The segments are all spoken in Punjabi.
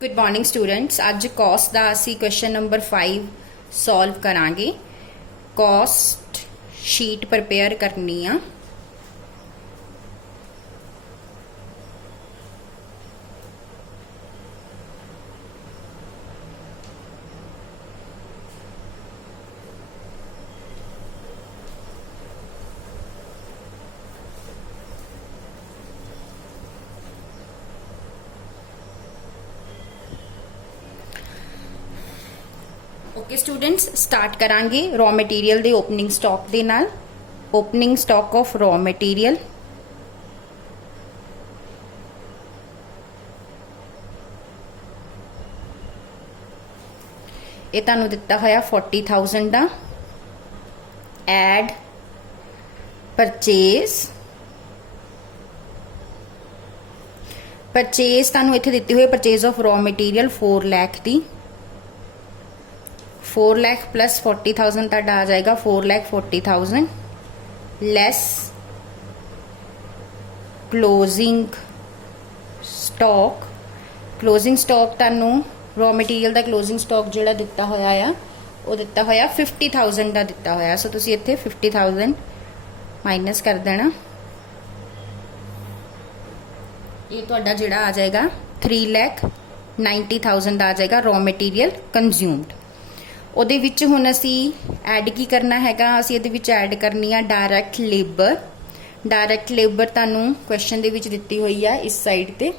Good morning students. अज कॉस्ट का असी क्वेश्चन नंबर 5 सॉल्व करांगे। कॉस्ट शीट प्रिपेयर करनी आ। ओके स्टूडेंट्स, स्टार्ट करांगे रॉ मटीरियल दे ओपनिंग स्टॉक दे नाल। Opening stock of raw material ये तुहानू दिता होया 40,000 दा। एड परचेज तुहानू इत्थे दित्ती हुई purchase of raw material 4 lakh the. 4 lakh plus 40,000 तक आ जाएगा 4,40,000 less closing stock. Closing stock तुहानू रॉ मटीरियल का क्लोजिंग स्टॉक जिहड़ा दिता होया आ वो दिता होया 50,000 का दिता होया। सो तुसी इत्थे 50,000 माइनस कर देना। ये तुहाडा जिहड़ा आ जाएगा 3,90,000 आ जाएगा रॉ मटीरियल कंज्यूम्ड। ਉਹਦੇ ਵਿੱਚ ਹੁਣ ਅਸੀਂ ਐਡ ਕੀ ਕਰਨਾ ਹੈਗਾ, ਅਸੀਂ ਇਹਦੇ ਵਿੱਚ ਐਡ ਕਰਨੀ ਆ ਡਾਇਰੈਕਟ ਲੇਬਰ। ਡਾਇਰੈਕਟ ਲੇਬਰ ਤੁਹਾਨੂੰ ਕੁਐਸਚਨ ਦੇ ਵਿੱਚ ਦਿੱਤੀ ਹੋਈ ਆ ਇਸ ਸਾਈਡ ਤੇ।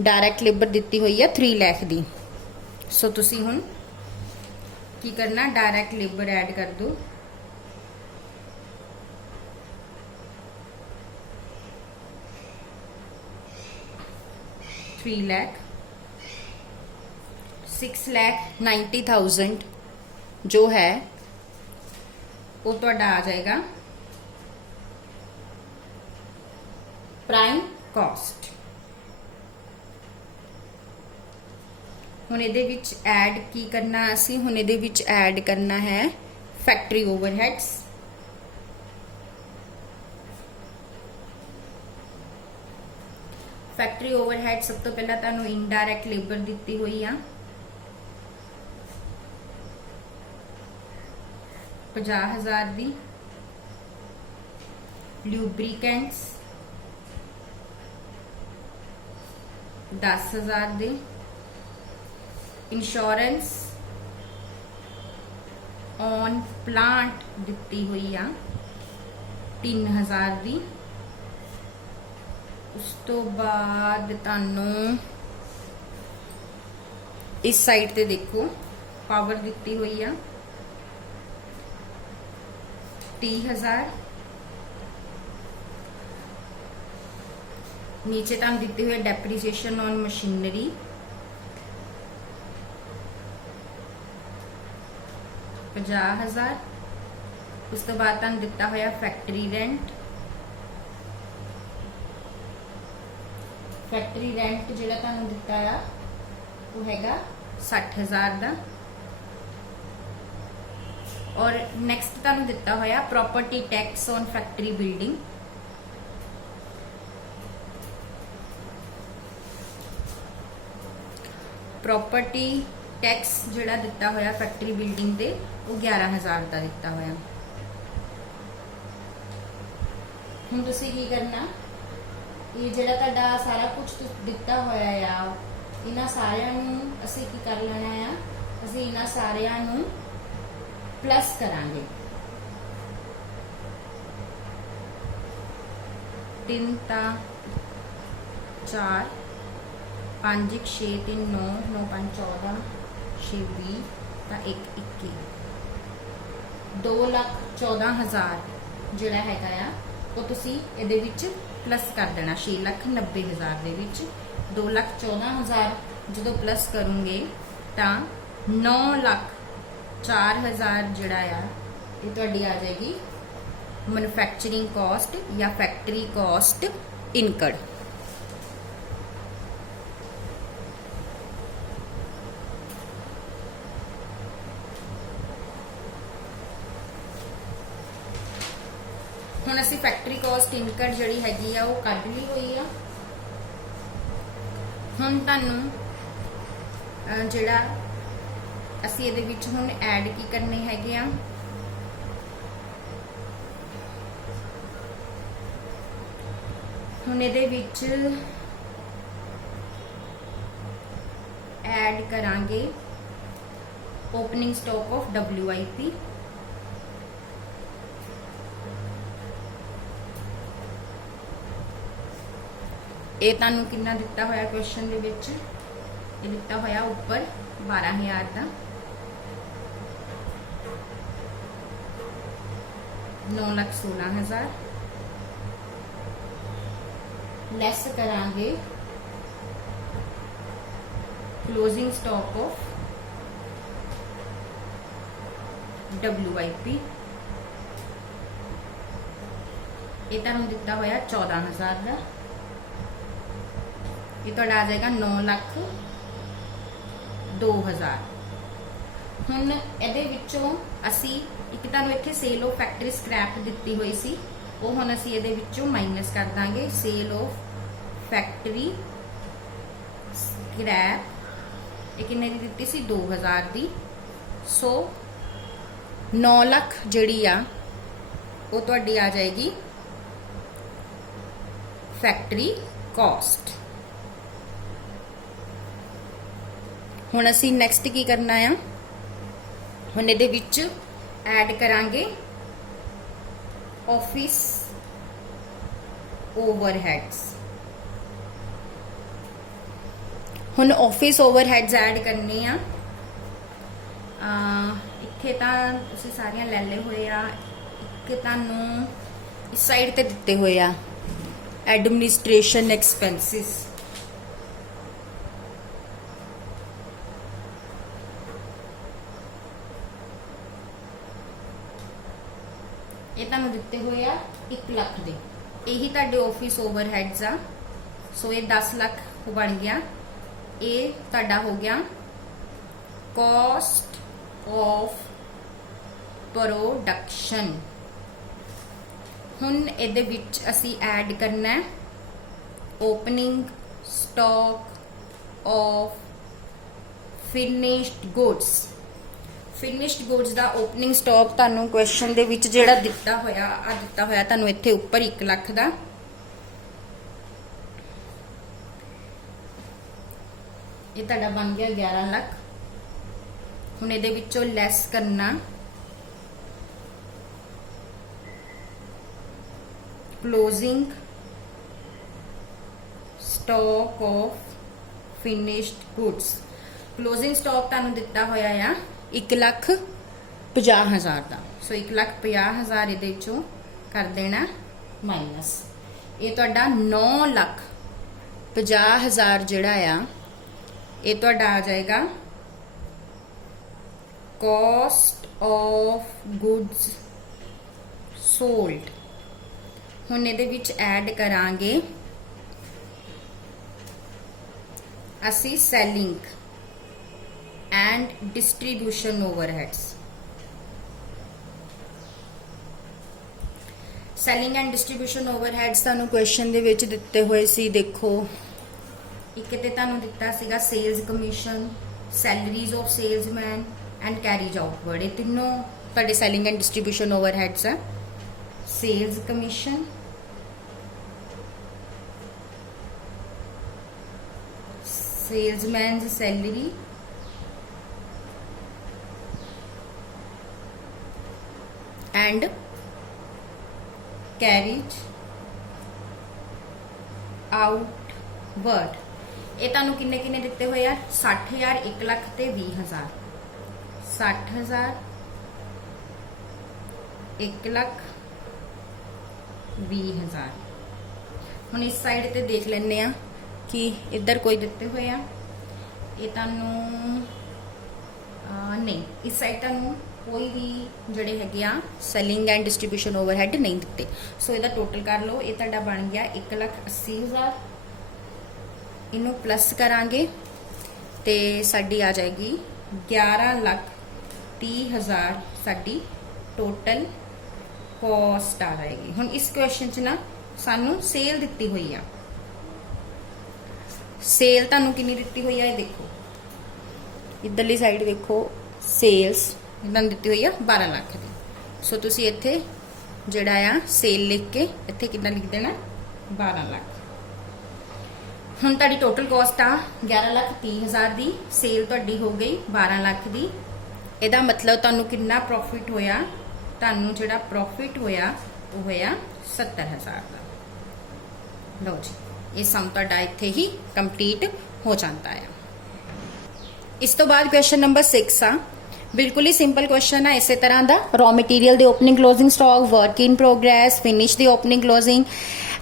ਡਾਇਰੈਕਟ ਲੇਬਰ ਦਿੱਤੀ ਹੋਈ ਆ 3 ਲੱਖ ਦੀ। ਸੋ ਤੁਸੀਂ ਹੁਣ ਕੀ ਕਰਨਾ, ਡਾਇਰੈਕਟ ਲੇਬਰ ਐਡ ਕਰ ਦਿਓ। $6,90,000 जो है वो तुहाडा आ जाएगा प्राइम कॉस्ट। हुण इहदे विच ऐड की करना असी, हुण इहदे विच ऐड करना है फैक्ट्री ओवरहेड्स। फैक्ट्री ओवरहेड सब तो पहला तुहानू इनडायरैक्ट लेबर दित्ती हुई आ 50,000 दी। लुब्रिकेंट्स 10,000 दे। इंश्योरेंस ऑन प्लांट दिती हुई आ 3,000 दी। उस तो बाद तुहानू इस साइड ते देखो पावर दिती हुई आ 30,000। नीचे तुहानू दिते हुए डेप्रीसीएशन ऑन मशीनरी 50,000। उस तो बाद तुहानू दिता होया फैक्ट्री रेंट। फैक्ट्री रेंट जिहड़ा तुहानू दिता है वो हैगा 60,000 दा। और नैक्सट तुहानू दिता होया property tax on factory building. Property tax जिहड़ा दिता होया फैक्ट्री बिल्डिंग दे वो 11,000 का दिता होया। हुण तुसीं की करना, ये जिहड़ा तुहाडा सारा कुछ दिता होया आ इन्हां सारियां नूं असीं की कर लेना आ, असीं इन्हां सारियां नूं प्लस करांगे। 3 ता 4 5 1 6 3 9 9 5 14 6 20 ता 1 21 2,14,000 जिहड़ा हैगा आ वो तुसी इहदे विच प्लस कर देना। 6,90,000 दे विच 2,14,000 जदों प्लस करूंगे तां 9,04,000 जिहड़ा आ ये तुहाडी आ जाएगी मैन्युफैक्चरिंग कॉस्ट या फैक्ट्री कॉस्ट इनकर्ड। हुण असीं फैक्ट्री कॉस्ट इनकर्ड जिहड़ी हैगी आ वो कढ ली हुई आ। हुण तुहानूं ਜਿਹੜਾ ਅਸੀਂ ਇਹਦੇ ਵਿੱਚ ਹੁਣ ਐਡ ਕੀ ਕਰਨੇ ਹੈਗੇ ਆ, ਹੁਣ ਇਹਦੇ ਵਿੱਚ ਐਡ ਕਰਾਂਗੇ ਓਪਨਿੰਗ ਸਟਾਕ ਆਫ WIP, ਇਹ ਤੁਹਾਨੂੰ ਕਿੰਨਾ ਦਿੱਤਾ ਹੋਇਆ ਕੁਐਸਚਨ ਦੇ ਵਿੱਚ, ਇਹ ਦਿੱਤਾ ਹੋਇਆ ਉੱਪਰ 12,000 ਦਾ, 9,16,000 ਲੈਸ ਕਰਾਂਗੇ ਕਲੋजिंग ਸਟਾਕ ਆਫ WIP, ਇਹ ਤੁਹਾਨੂੰ ਦਿੱਤਾ ਹੋਇਆ 14,000 ਦਾ, ਇਹ ਤੁਹਾਡਾ ਆ ਜਾਏਗਾ 9,02,000। ਹੁਣ ਇਹਦੇ ਵਿੱਚੋਂ ਅਸੀਂ ਇੱਕ ਤੁਹਾਨੂੰ ਇੱਥੇ ਸੇਲ ਆਫ ਫੈਕਟਰੀ ਸਕ੍ਰੈਪ ਦਿੱਤੀ ਹੋਈ ਸੀ, ਉਹ ਹੁਣ ਅਸੀਂ ਇਹਦੇ ਵਿੱਚੋਂ ਮਾਈਨਸ ਕਰ ਦਾਂਗੇ। ਸੇਲ ਆਫ ਫੈਕਟਰੀ ਸਕ੍ਰੈਪ ਇਹ ਕਿੰਨੇ ਦੀ ਦਿੱਤੀ ਸੀ, 2,000 ਦੀ। ਸੋ 9 ਲੱਖ ਜਿਹੜੀ ਆ ਉਹ ਤੁਹਾਡੀ ਆ ਜਾਏਗੀ ਫੈਕਟਰੀ ਕਾਸਟ। ਹੁਣ ਅਸੀਂ ਨੈਕਸਟ ਕੀ ਕਰਨਾ ਆ, ਹੁਣ ਇਹਦੇ ਵਿੱਚ ਐਡ ਕਰਾਂਗੇ ਆਫਿਸ ਓਵਰਹੈਡਸ। ਹੁਣ ਆਫਿਸ ਓਵਰਹੈਡਸ ਐਡ ਕਰਨੇ ਆ, ਇੱਥੇ ਤਾਂ ਤੁਸੀਂ ਸਾਰੀਆਂ ਲੈ ਲਏ ਹੋਏ ਆ, ਇੱਕ ਤੁਹਾਨੂੰ ਇਸ ਸਾਈਡ ਤੇ ਦਿੱਤੇ ਹੋਏ ਆ ਐਡਮਿਨਿਸਟ੍ਰੇਸ਼ਨ ਐਕਸਪੈਂਸਿਸ, ਇਹ ਤੁਹਾਨੂੰ ਦਿੱਤੇ ਹੋਏ ਆ 1 ਲੱਖ ਦੇ, ਇਹੀ ਤੁਹਾਡੇ ਆਫਿਸ ਓਵਰਹੈਡਸ ਆ। ਸੋ ਇਹ 10 ਲੱਖ ਬਣ ਗਿਆ, ਇਹ ਤੁਹਾਡਾ ਹੋ ਗਿਆ ਕਾਸਟ ਆਫ ਪ੍ਰੋਡਕਸ਼ਨ। ਹੁਣ ਇਹਦੇ ਵਿੱਚ ਅਸੀਂ ਐਡ ਕਰਨਾ ਹੈ opening stock of finished goods. Finished goods the opening stock ਤੁਹਾਨੂੰ ਕੁਐਸਚਨ ਦੇ ਵਿੱਚ ਜਿਹੜਾ ਦਿੱਤਾ ਹੋਇਆ ਤੁਹਾਨੂੰ ਇੱਥੇ ਉੱਪਰ 1 ਲੱਖ ਦਾ, ਇਹ ਤੁਹਾਡਾ ਬਣ ਗਿਆ 11 ਲੱਖ। ਹੁਣ ਇਹਦੇ ਵਿੱਚੋਂ ਲੈਸ ਕਰਨਾ closing stock of finished goods. Closing stock ਤੁਹਾਨੂੰ ਦਿੱਤਾ ਹੋਇਆ ਆ 1,50,000 ਦਾ। ਸੋ 1,50,000 ਇਹਦੇ ਵਿੱਚੋਂ ਕਰ ਦੇਣਾ ਮਾਈਨਸ, ਇਹ ਤੁਹਾਡਾ 9,50,000 ਜਿਹੜਾ ਆ ਇਹ ਤੁਹਾਡਾ ਆ ਜਾਏਗਾ ਕਾਸਟ ਆਫ ਗੁੱਡਸ ਸੋਲਡ। ਹੁਣ ਇਹਦੇ ਵਿੱਚ ਐਡ ਕਰਾਂਗੇ ਅਸੀਂ selling and distribution overheads. Selling and distribution overheads ਤੁਹਾਨੂੰ ਕੁਐਸਚਨ ਦੇ ਵਿੱਚ ਦਿੱਤੇ ਹੋਏ ਸੀ। ਦੇਖੋ, ਇੱਕ ਤੇ ਤੁਹਾਨੂੰ ਦਿੱਤਾ ਸੀਗਾ sales commission, salaries of salesman and carriage outward. ਇਹ ਤਿੰਨੋਂ ਤੁਹਾਡੇ ਸੈਲਿੰਗ ਐਂਡ ਡਿਸਟ੍ਰੀਬਿਊਸ਼ਨ ਓਵਰਹੈਡਸ ਆ। Sales commission, salesman's salary, and carriage outward। ਇਹ ਤੁਹਾਨੂੰ ਕਿੰਨੇ ਕਿੰਨੇ ਦਿੱਤੇ ਹੋਏ ਆ, 60,000, 1 ਲੱਖ ਤੇ 20,000। 60,000, 1 ਲੱਖ, 20,000। ਹੁਣ ਇਸ ਸਾਈਡ ਤੇ ਦੇਖ ਲੈਣੇ ਆ ਕਿ ਇੱਧਰ ਕੋਈ ਦਿੱਤੇ ਹੋਏ ਆ, ਇਹ ਤੁਹਾਨੂੰ ਨਹੀਂ, ਇਸ ਸਾਈਡ ਤੁਹਾਨੂੰ ਕੋਈ ਵੀ ਜਿਹੜੇ ਹੈਗੇ ਆ ਸੈਲਿੰਗ ਐਂਡ ਡਿਸਟ੍ਰੀਬਿਊਸ਼ਨ ਓਵਰਹੈਡ ਨਹੀਂ ਦਿੱਤੇ। ਸੋ ਇਹਦਾ ਟੋਟਲ ਕਰ ਲਓ, ਇਹ ਤੁਹਾਡਾ ਬਣ ਗਿਆ 1,80,000। ਇਹਨੂੰ ਪਲੱਸ ਕਰਾਂਗੇ ਤੇ ਸਾਡੀ ਆ ਜਾਏਗੀ 11,30,000 ਸਾਡੀ ਟੋਟਲ ਕੋਸਟ ਆ ਜਾਏਗੀ। ਹੁਣ ਇਸ ਕੁਐਸਚਨ 'ਚ ਨਾ ਸਾਨੂੰ ਸੇਲ ਦਿੱਤੀ ਹੋਈ ਆ। ਸੇਲ ਤੁਹਾਨੂੰ ਕਿੰਨੀ ਦਿੱਤੀ ਹੋਈ ਆ, ਇਹ ਦੇਖੋ इधरली साइड देखो सेल्स इन्होंने दिती हुई है 12 लाख की। सो तुसी इत्थे जिहड़ा आ सेल लिख के इत्थे कितना लिख देना 12 लाख। हुण तुहाडी टोटल कॉस्ट आ 11,30,000 दी, सेल तुहाडी हो गई 12 लाख दी। ਇਹਦਾ मतलब ਤੁਹਾਨੂੰ ਕਿੰਨਾ प्रॉफिट होया, ਤੁਹਾਨੂੰ ਜਿਹੜਾ प्रॉफिट होया ਉਹ ਹੋਇਆ 70,000 ਦਾ। ਲਓ ਜੀ ਇਹ ਸਮ ਤੁਹਾਡਾ ਇੱਥੇ ਹੀ ਕੰਪਲੀਟ ਹੋ ਜਾਂਦਾ ਹੈ। ਇਸ ਤੋਂ ਬਾਅਦ ਕੁਐਸਚਨ ਨੰਬਰ 6 ਆ, ਬਿਲਕੁਲ ਹੀ ਸਿੰਪਲ ਕੁਐਸਚਨ ਆ ਇਸੇ ਤਰ੍ਹਾਂ ਦਾ। ਰॉ ਮਟੀਰੀਅਲ ਦੇ opening closing stock, work in progress, finish ਦੀ opening closing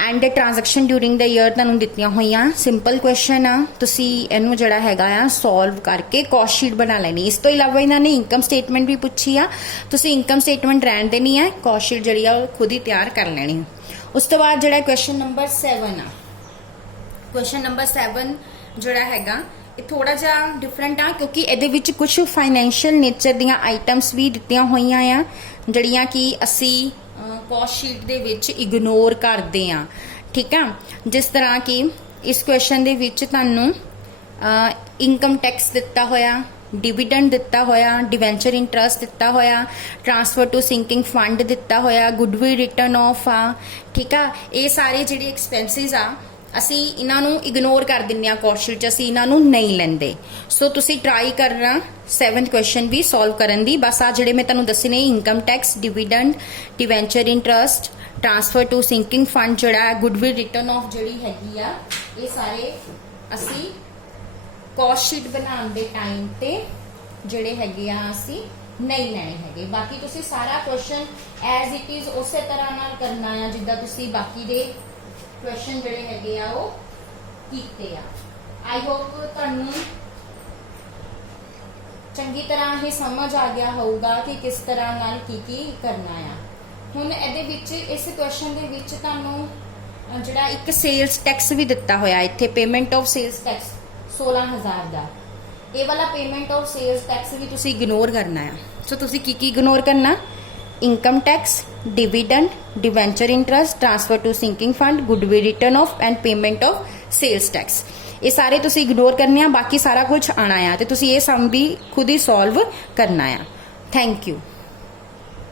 and transaction during the year ਤੁਹਾਨੂੰ ਦਿੱਤੀਆਂ ਹੋਈਆਂ। ਸਿੰਪਲ ਕੁਐਸਚਨ ਆ, ਤੁਸੀਂ ਇਹਨੂੰ ਜਿਹੜਾ ਹੈਗਾ ਆ ਸੋਲਵ ਕਰਕੇ ਕਾਸਟ ਸ਼ੀਟ ਬਣਾ ਲੈਣੀ। ਇਸ ਤੋਂ ਇਲਾਵਾ ਇਹਨਾਂ ਨੇ ਇਨਕਮ ਸਟੇਟਮੈਂਟ ਵੀ ਪੁੱਛੀ ਆ, ਤੁਸੀਂ ਇਨਕਮ ਸਟੇਟਮੈਂਟ ਰਹਿਣ ਦੇਣੀ ਹੈ, ਕਾਸਟ ਸ਼ੀਟ ਜਿਹੜੀ ਆ ਉਹ ਖੁਦ ਹੀ ਤਿਆਰ ਕਰ ਲੈਣੀ। ਉਸ ਤੋਂ ਬਾਅਦ ਜਿਹੜਾ ਕੁਐਸਚਨ ਨੰਬਰ 7 ਆ, ਕੁਐਸਚਨ ਨੰਬਰ 7 ਜਿਹੜਾ ਹੈਗਾ ਇਹ ਥੋੜਾ ਜਿਹਾ ਡਿਫਰੈਂਟ ਆ ਕਿਉਂਕਿ ਇਹਦੇ ਵਿੱਚ ਕੁਝ ਫਾਈਨੈਂਸ਼ੀਅਲ ਨੇਚਰ ਦੀਆਂ ਆਈਟਮਸ ਵੀ ਦਿੱਤੀਆਂ ਹੋਈਆਂ ਆ ਜਿਹੜੀਆਂ ਕਿ ਅਸੀਂ ਕਾਸਟ ਸ਼ੀਟ ਦੇ ਵਿੱਚ ਇਗਨੋਰ ਕਰਦੇ ਆ। ਠੀਕ ਆ, ਜਿਸ ਤਰ੍ਹਾਂ ਕਿ ਇਸ ਕੁਐਸਚਨ ਦੇ ਵਿੱਚ ਤੁਹਾਨੂੰ ਇਨਕਮ ਟੈਕਸ ਦਿੱਤਾ ਹੋਇਆ, डिविडेंड दिता होया, डिवेंचर इंटरस्ट दिता होया, ट्रांसफर टू सिंकिंग फंड दिता होया, गुडविल रिटर्न ऑफ आ। ठीक आ, ये सारे जिहड़े एक्सपेंसिस आ ਅਸੀਂ ਇਹਨਾਂ ਨੂੰ ਇਗਨੋਰ ਕਰ ਦਿੰਨੇ ਆ ਕਾਸਟ ਸ਼ੀਟ 'ਚ, ਅਸੀਂ ਇਹਨਾਂ ਨੂੰ ਨਹੀਂ ਲੈਂਦੇ। ਸੋ ਤੁਸੀਂ ਟਰਾਈ ਕਰਨਾ 7th ਕੁਐਸਚਨ ਵੀ ਸੋਲਵ ਕਰਨ ਦੀ। ਬਸ ਆ ਜਿਹੜੇ ਮੈਂ ਤੁਹਾਨੂੰ ਦੱਸੇ ਨੇ income tax, dividend, debenture interest, transfer to sinking fund ਜਿਹੜਾ गुडविल रिटर्न ऑफ ਜਿਹੜੀ ਹੈਗੀ ਆ, ਇਹ ਸਾਰੇ ਅਸੀਂ ਕਾਸਟ ਸ਼ੀਟ ਬਣਾਉਣ ਦੇ ਟਾਈਮ ਤੇ ਜਿਹੜੇ ਹੈਗੇ ਆ ਅਸੀਂ ਨਹੀਂ ਲੈਣੇ ਹੈਗੇ। ਬਾਕੀ ਤੁਸੀਂ ਸਾਰਾ ਕੁਐਸਚਨ ਐਜ਼ ਇਟ ਇਜ਼ ਉਸੇ ਤਰ੍ਹਾਂ ਨਾਲ ਕਰਨਾ ਆ ਜਿੱਦਾਂ ਤੁਸੀਂ ਬਾਕੀ ਦੇ ਕੁਐਸਚਨ ਜਿਹੜੇ ਹੈਗੇ ਆ ਉਹ ਕੀਤੇ ਆ। ਆਈ ਹੋਪ ਤੁਹਾਨੂੰ ਚੰਗੀ ਤਰ੍ਹਾਂ ਇਹ ਸਮਝ ਆ ਗਿਆ ਹੋਊਗਾ ਕਿ ਕਿਸ ਤਰ੍ਹਾਂ ਨਾਲ ਕੀ ਕਰਨਾ ਆ। ਹੁਣ ਇਹਦੇ ਵਿੱਚ ਇਸ ਕੁਐਸਚਨ ਦੇ ਵਿੱਚ ਤੁਹਾਨੂੰ ਜਿਹੜਾ ਇੱਕ ਸੇਲਸ ਟੈਕਸ ਵੀ ਦਿੱਤਾ ਹੋਇਆ, ਇੱਥੇ ਪੇਮੈਂਟ ਆਫ ਸੇਲਸ ਟੈਕਸ 16,000 ਦਾ। ਇਹ ਵਾਲਾ ਪੇਮੈਂਟ ਆਫ ਸੇਲਸ ਟੈਕਸ ਵੀ ਤੁਸੀਂ ਇਗਨੋਰ ਕਰਨਾ ਆ। ਸੋ ਤੁਸੀਂ ਕੀ ਇਗਨੋਰ ਕਰਨਾ? Income tax, dividend, debenture interest, transfer to sinking fund, goodwill return off and payment of sales tax. ये सारे तुसी इग्नोर करने, बाकी सारा कुछ आना है तो तुसी ये सम भी खुद ही सॉल्व करना है। Thank you.